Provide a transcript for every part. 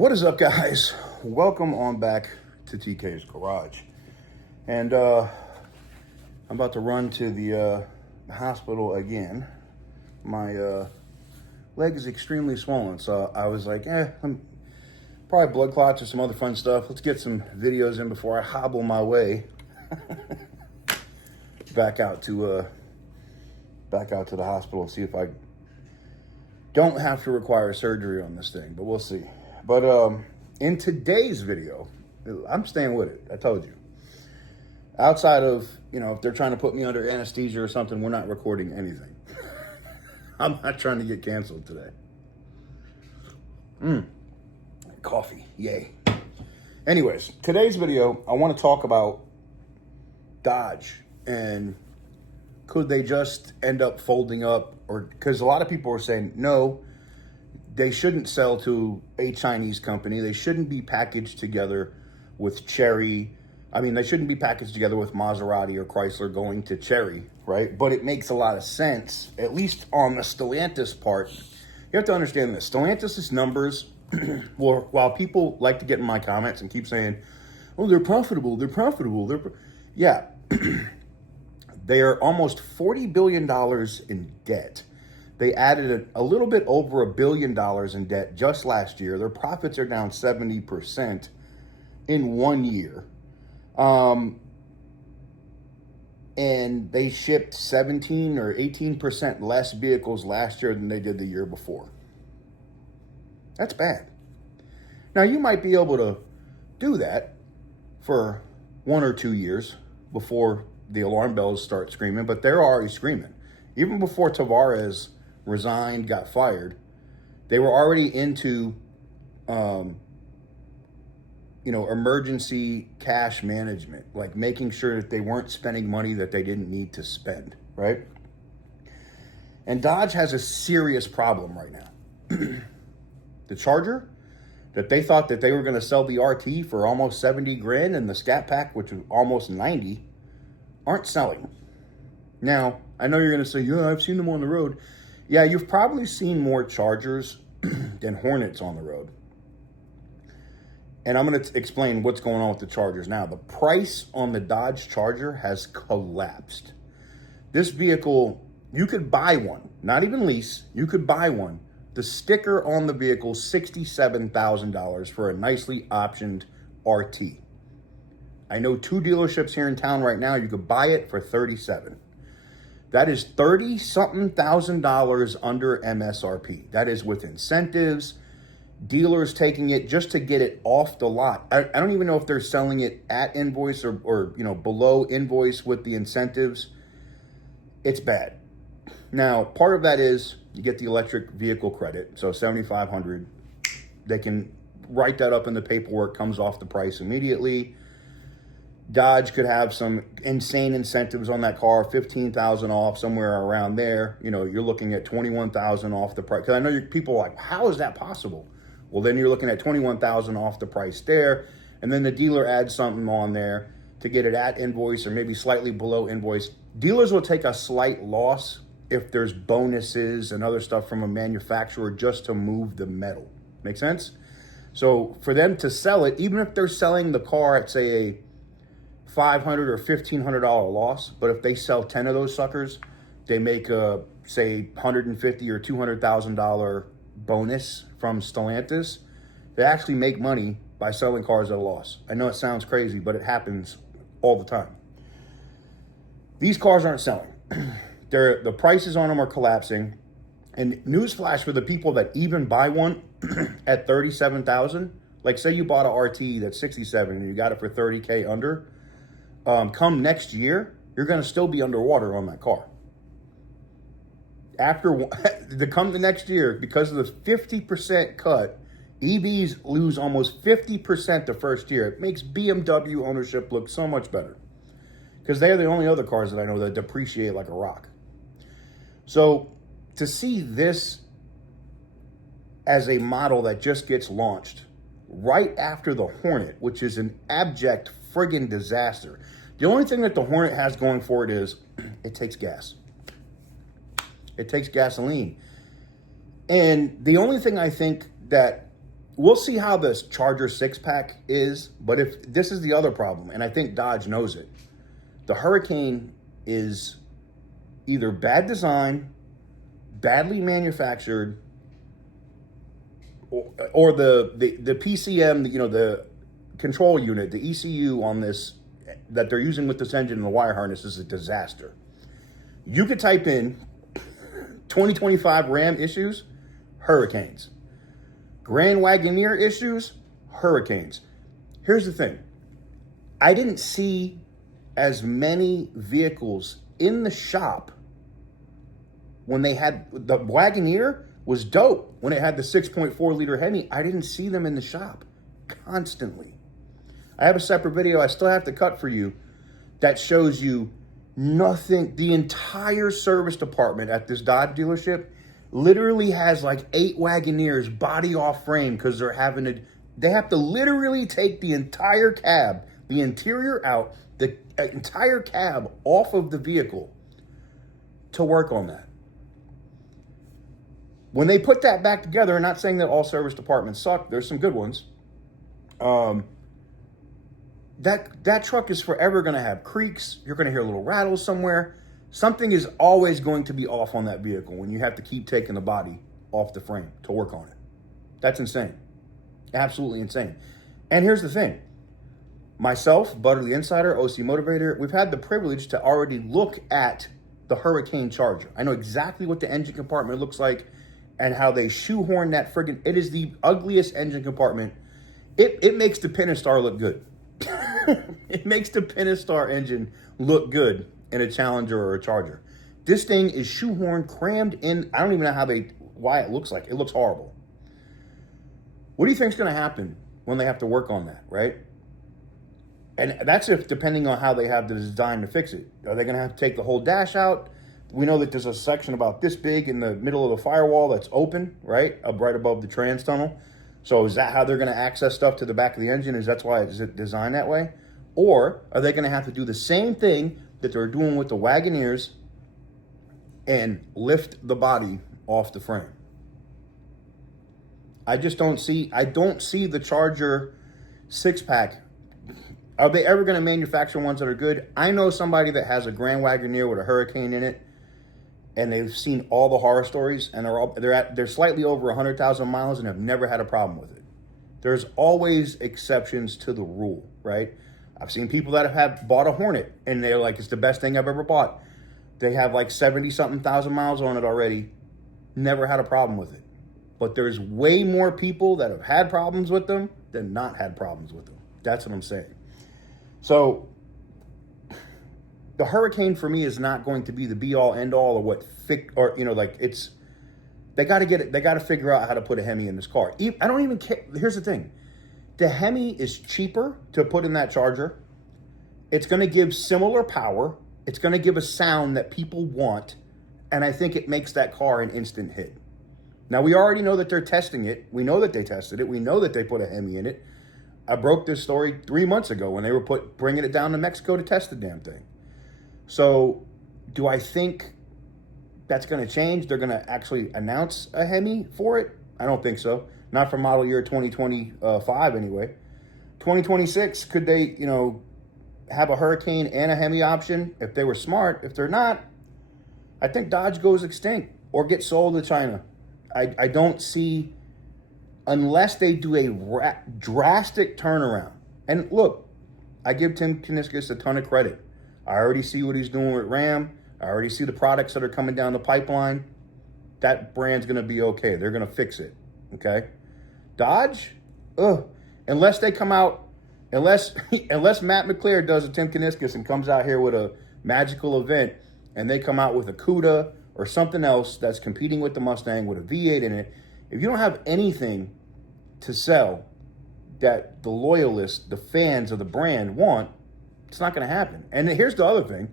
What is up, guys? Welcome on back to TK's Garage. And I'm about to run to the hospital again. My leg is extremely swollen, so I was like, I'm probably blood clots or some other fun stuff. Let's get some videos in before I hobble my way back out to the hospital and see if I don't have to require surgery on this thing, but we'll see. But in today's video, I'm staying with it. I told you. Outside of, if they're trying to put me under anesthesia or something, we're not recording anything. I'm not trying to get canceled today. Coffee, yay. Anyways, today's video, I want to talk about Dodge and could they just end up folding up, or because a lot of people are saying no, they shouldn't sell to a Chinese company. They shouldn't be packaged together with Chery. I mean, they shouldn't be packaged together with Maserati or Chrysler going to Chery, right? But it makes a lot of sense, at least on the Stellantis part. You have to understand this. Stellantis' numbers, well, while people like to get in my comments and keep saying, oh, they're profitable, yeah. They are almost $40 billion in debt. They added a little bit over $1 billion in debt just last year. Their profits are down 70% in 1 year. And they shipped 17 or 18% less vehicles last year than they did the year before. That's bad. Now, you might be able to do that for 1 or 2 years before the alarm bells start screaming, but they're already screaming. Even before Tavares resigned, got fired, they were already into, emergency cash management, like making sure that they weren't spending money that they didn't need to spend, right? And Dodge has a serious problem right now. The Charger, that they thought that they were going to sell the RT for almost 70 grand and the Scat Pack, which was almost 90, aren't selling. Now, I know you're going to say, yeah, I've seen them on the road. Yeah, you've probably seen more Chargers than Hornets on the road. And I'm going to explain what's going on with the Chargers now. The price on the Dodge Charger has collapsed. This vehicle, you could buy one, not even lease, you could buy one. The sticker on the vehicle, $67,000 for a nicely optioned RT. I know 2 dealerships here in town right now, you could buy it for $37,000. That is $30-something thousand under MSRP. That is with incentives, dealers taking it just to get it off the lot. I don't even know if they're selling it at invoice or below invoice with the incentives. It's bad. Now, part of that is you get the electric vehicle credit, so $7,500. They can write that up in the paperwork, comes off the price immediately. Dodge could have some insane incentives on that car, $15,000 off, somewhere around there. You're looking at $21,000 off the price. Because I know people are like, how is that possible? Well, then you're looking at $21,000 off the price there. And then the dealer adds something on there to get it at invoice or maybe slightly below invoice. Dealers will take a slight loss if there's bonuses and other stuff from a manufacturer just to move the metal. Make sense? So for them to sell it, even if they're selling the car at, say, a $500 or $1,500 loss, but if they sell 10 of those suckers, they make a, say, $150,000 or $200,000 bonus from Stellantis. They actually make money by selling cars at a loss. I know it sounds crazy, but it happens all the time. These cars aren't selling. The prices on them are collapsing. And newsflash for the people that even buy one at $37,000, like say you bought a RT that's $67,000 and you got it for $30K under. Come next year, you're going to still be underwater on that car. Come the next year, because of the 50% cut, EVs lose almost 50% the first year. It makes BMW ownership look so much better because they're the only other cars that I know that depreciate like a rock. So to see this as a model that just gets launched right after the Hornet, which is an abject friggin' disaster. The only thing that the Hornet has going for it is it takes gas. It takes gasoline. And the only thing I think that we'll see how this Charger 6-pack is, but if this is the other problem, and I think Dodge knows it, the Hurricane is either bad design, badly manufactured, or the PCM, the control unit, the ECU on this that they're using with this engine and the wire harness is a disaster. You could type in 2025 Ram issues, Hurricanes. Grand Wagoneer issues, Hurricanes. Here's the thing. I didn't see as many vehicles in the shop when they had the Wagoneer was dope when it had the 6.4 liter Hemi. I didn't see them in the shop constantly. I have a separate video I still have to cut for you that shows you nothing. The entire service department at this Dodge dealership literally has like 8 Wagoneers body off frame because they have to literally take the entire cab, the interior out, the entire cab off of the vehicle to work on that. When they put that back together, I'm not saying that all service departments suck. There's some good ones. That truck is forever going to have creaks. You're going to hear little rattles somewhere. Something is always going to be off on that vehicle when you have to keep taking the body off the frame to work on it. That's insane. Absolutely insane. And here's the thing. Myself, Butter the Insider, OC Motivator, we've had the privilege to already look at the Hurricane Charger. I know exactly what the engine compartment looks like and how they shoehorn that friggin', it is the ugliest engine compartment. It makes the Pentastar look good. It makes the Pentastar engine look good in a Challenger or a Charger. This thing is shoehorned, crammed in. I don't even know why it looks like. It looks horrible. What do you think is going to happen when they have to work on that, right? And that's depending on how they have the design to fix it. Are they going to have to take the whole dash out? We know that there's a section about this big in the middle of the firewall that's open, right? Up right above the trans tunnel. So is that how they're going to access stuff to the back of the engine? Is that why it's designed that way? Or are they going to have to do the same thing that they're doing with the Wagoneers and lift the body off the frame? I don't see the Charger 6-pack. Are they ever going to manufacture ones that are good? I know somebody that has a Grand Wagoneer with a Hurricane in it, and they've seen all the horror stories, and they're slightly over 100,000 miles and have never had a problem with it. There's always exceptions to the rule, right? I've seen people that have bought a Hornet, and they're like, it's the best thing I've ever bought. They have like 70-something thousand miles on it already, never had a problem with it. But there's way more people that have had problems with them than not had problems with them. That's what I'm saying. So the Hurricane for me is not going to be the be all end all or they got to figure out how to put a Hemi in this car. I don't even care. Here's the thing. The Hemi is cheaper to put in that Charger. It's going to give similar power. It's going to give a sound that people want. And I think it makes that car an instant hit. Now, we already know that they're testing it. We know that they tested it. We know that they put a Hemi in it. I broke this story 3 months ago when they were bringing it down to Mexico to test the damn thing. So do I think that's going to change? They're going to actually announce a Hemi for it? I don't think so. Not for model year 2025 anyway. 2026, could they, have a Hurricane and a Hemi option if they were smart? If they're not, I think Dodge goes extinct or gets sold to China. I don't see, unless they do a drastic turnaround. And look, I give Tim Kuniskis a ton of credit. I already see what he's doing with Ram. I already see the products that are coming down the pipeline. That brand's going to be okay. They're going to fix it, okay? Dodge, unless they come out, unless Matt McClure does a Tim Kuniskis and comes out here with a magical event and they come out with a CUDA or something else that's competing with the Mustang with a V8 in it, if you don't have anything to sell that the loyalists, the fans of the brand want, it's not going to happen. And here's the other thing.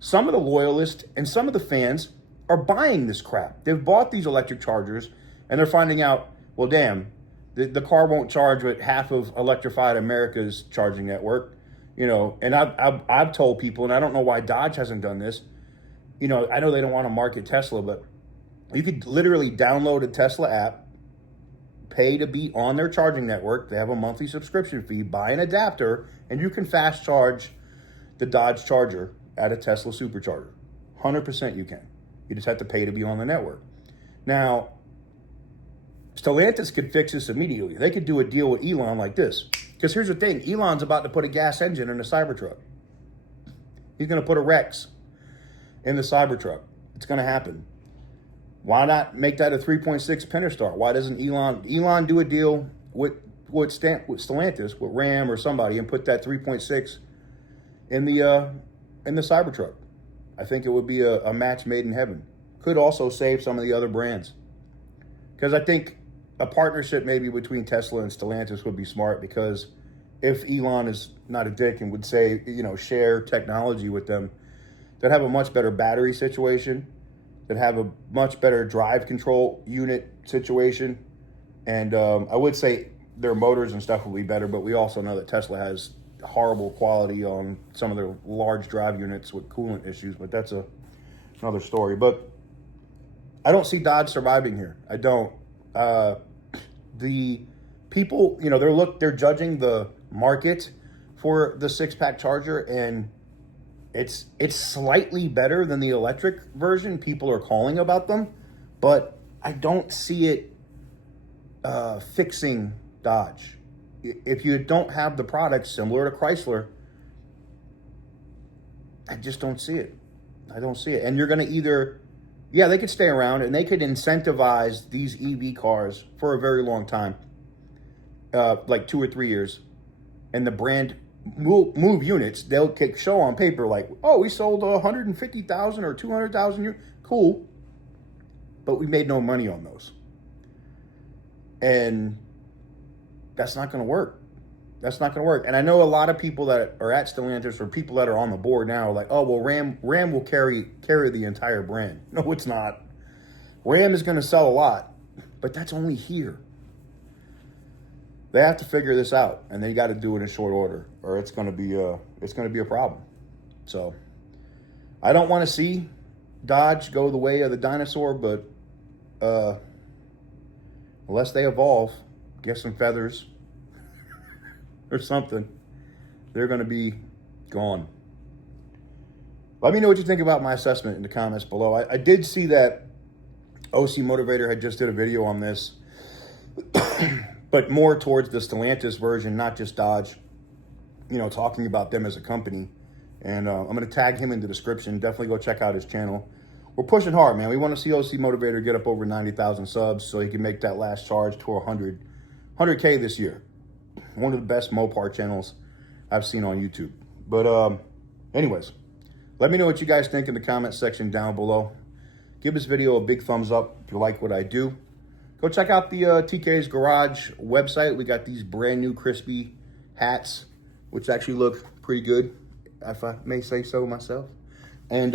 Some of the loyalists and some of the fans are buying this crap. They've bought these electric Chargers and they're finding out, well, damn, the car won't charge with half of Electrified America's charging network. And I've told people, and I don't know why Dodge hasn't done this. I know they don't want to market Tesla, but you could literally download a Tesla app, pay to be on their charging network. They have a monthly subscription fee, buy an adapter, and you can fast charge the Dodge Charger at a Tesla supercharger. 100% you can. You just have to pay to be on the network. Now, Stellantis could fix this immediately. They could do a deal with Elon like this. Because here's the thing, Elon's about to put a gas engine in a Cybertruck. He's going to put a Rex in the Cybertruck. It's going to happen. Why not make that a 3.6 Pentastar? Why doesn't Elon do a deal with Stellantis, with Ram or somebody, and put that 3.6 in the Cybertruck? I think it would be a match made in heaven. Could also save some of the other brands. Because I think a partnership maybe between Tesla and Stellantis would be smart, because if Elon is not a dick and would say, share technology with them, they'd have a much better battery situation, they'd have a much better drive control unit situation, and I would say their motors and stuff will be better, but we also know that Tesla has horrible quality on some of their large drive units with coolant issues, but that's another story. But I don't see Dodge surviving here. I don't. The people, they're judging the market for the 6-pack Charger, and it's slightly better than the electric version. People are calling about them, but I don't see it fixing Dodge. If you don't have the product similar to Chrysler, I just don't see it. I don't see it. And you're going to either, they could stay around and they could incentivize these EV cars for a very long time, like 2 or 3 years, and the brand move units. They'll show on paper like, oh, we sold 150,000 or 200,000 units. Cool. But we made no money on those. And that's not going to work. That's not going to work. And I know a lot of people that are at Stellantis, or people that are on the board now, are like, oh, well, Ram will carry the entire brand. No, it's not. Ram is going to sell a lot, but that's only here. They have to figure this out, and they got to do it in short order, or it's going to be a problem. So I don't want to see Dodge go the way of the dinosaur, but unless they evolve, get some feathers or something, they're going to be gone. Let me know what you think about my assessment in the comments below. I did see that OC Motivator had just did a video on this, but more towards the Stellantis version, not just Dodge, talking about them as a company. And I'm going to tag him in the description. Definitely go check out his channel. We're pushing hard, man. We want to see OC Motivator get up over 90,000 subs so he can make that last charge to 100K this year. One of the best Mopar channels I've seen on YouTube. But anyways, let me know what you guys think in the comment section down below. Give this video a big thumbs up if you like what I do. Go check out the TK's Garage website. We got these brand new crispy hats, which actually look pretty good, if I may say so myself. And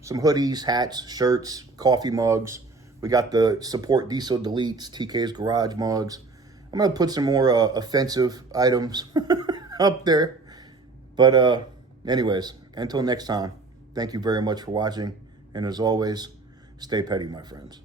some hoodies, hats, shirts, coffee mugs. We got the Support Diesel Deletes, TK's Garage mugs. I'm going to put some more offensive items up there. But anyways, until next time, thank you very much for watching. And as always, stay petty, my friends.